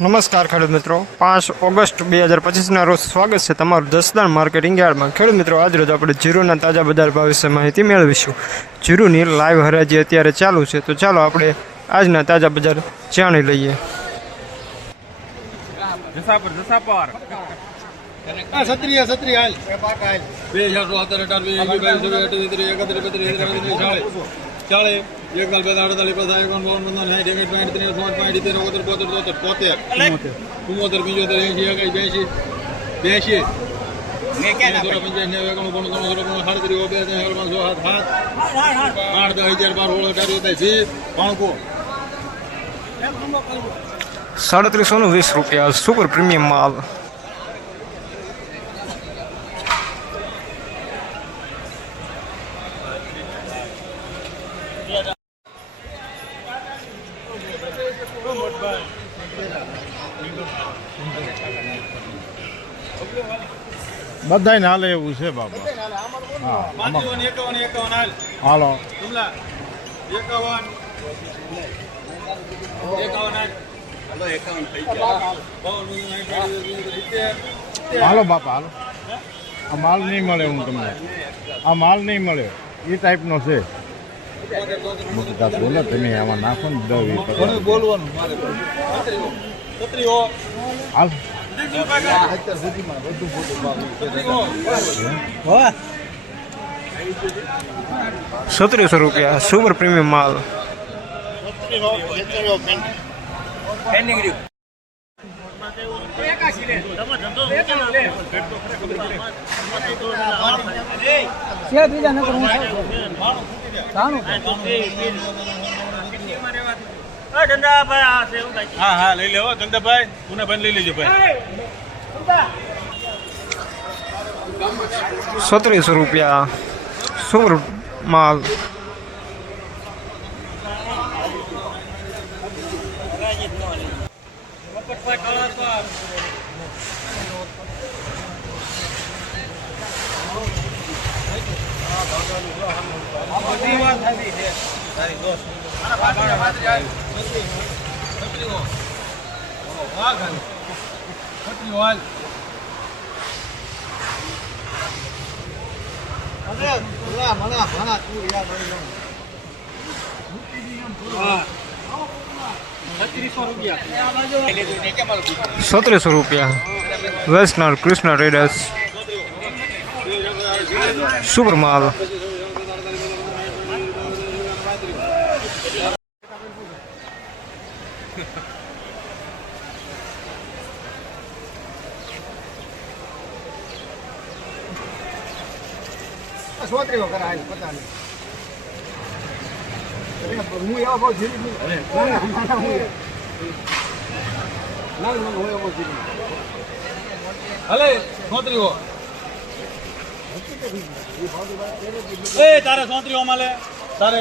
નમસ્કાર ખેડૂત મિત્રો, 5 ઓગસ્ટ 2025ના રોજ સ્વાગત છે તમારું જસદણ માર્કેટિંગ યાર્ડમાં। ખેડૂત મિત્રો, આજરોજ આપણે જીરુના તાજા બજાર ભાવ વિશે માહિતી મેળવીશું। જીરુની લાઈવ હરાજી અત્યારે ચાલુ છે, તો ચાલો આપણે આજના તાજા બજાર જાણી લઈએ। एक साल पैदा 48 पैसा 51 52 59 60 63 65 73 74 75 75 82 मैं क्या था 95 ₹3720 सुपर प्रीमियम माल। બધા નાલે એવું છે બાબા। હાલો હાલો બાપા હાલો। આ માલ નહીં મળે, હું તમને આ માલ નહીં મળે એ ટાઈપનો છે। બોલો તમે આમાં નાખો ને बोलવાનું હાલ। ₹3700 सुपर प्रीमियम माल। हाँ हाँ ले लो धंधा भाई पुनः बन ले लीजिए भाई। ₹3700 सुपर माल। ₹1700 वेस्टर्न कृष्णा ट्रेडर्स सुपर माल। સોત્રીઓ કરાય પતા નહીં હું એવા બહુ જીરી નહીં हले सोतरी हो ए तारे सोतरी हो माले तारे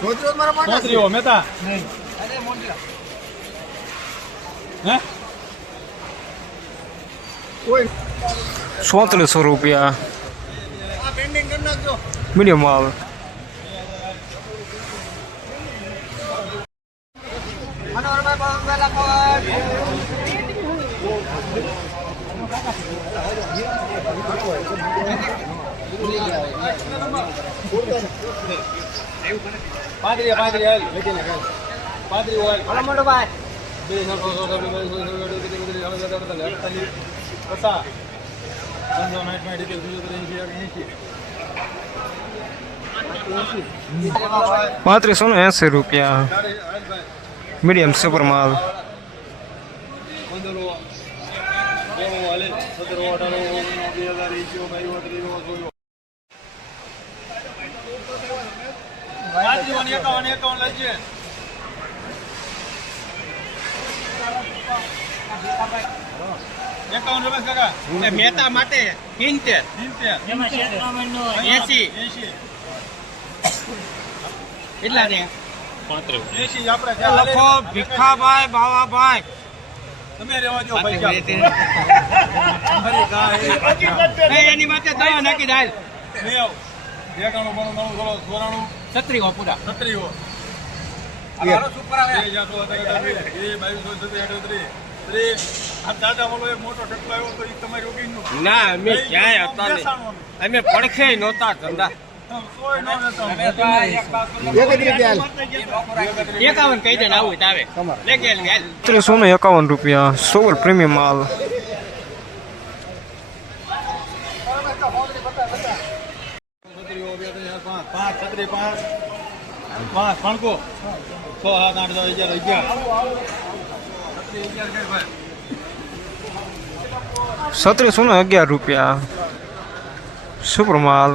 સોત્રીઓ મારા માટે सोतरी हो मेता નહીં અરે મોંડીલા हैं કોઈ ₹3700 આ પેન્ડિંગ કરી નાખજો। मीडियम माल। મનોહરભાઈ બાવનવેલા કવર पादरी पादरी हाल लेके निकल पादरी हाल હલો મોટો ભાઈ ₹3580 मीडियम सुपर माल। मेहता माटे 80 કેટલા ને 80 આપણે લખો ભીખાભાઈ બાવાભાઈ તમે રહેવા દો પૈસા એની માટે દવા નાખી દાલ નહીં આવ એકાણું 92 93 છત્રી હો પૂરા છત્રી હો આ સુપર આવે એ 22 23 ના અમે ક્યાંય હતા નહીં અમે પડખે નહોતા ધંધા 51 કહી દે ને આવું આવે લે કે 351 રૂપિયા સોવર પ્રીમિયમ માલ. ₹3711 સુપર માલ.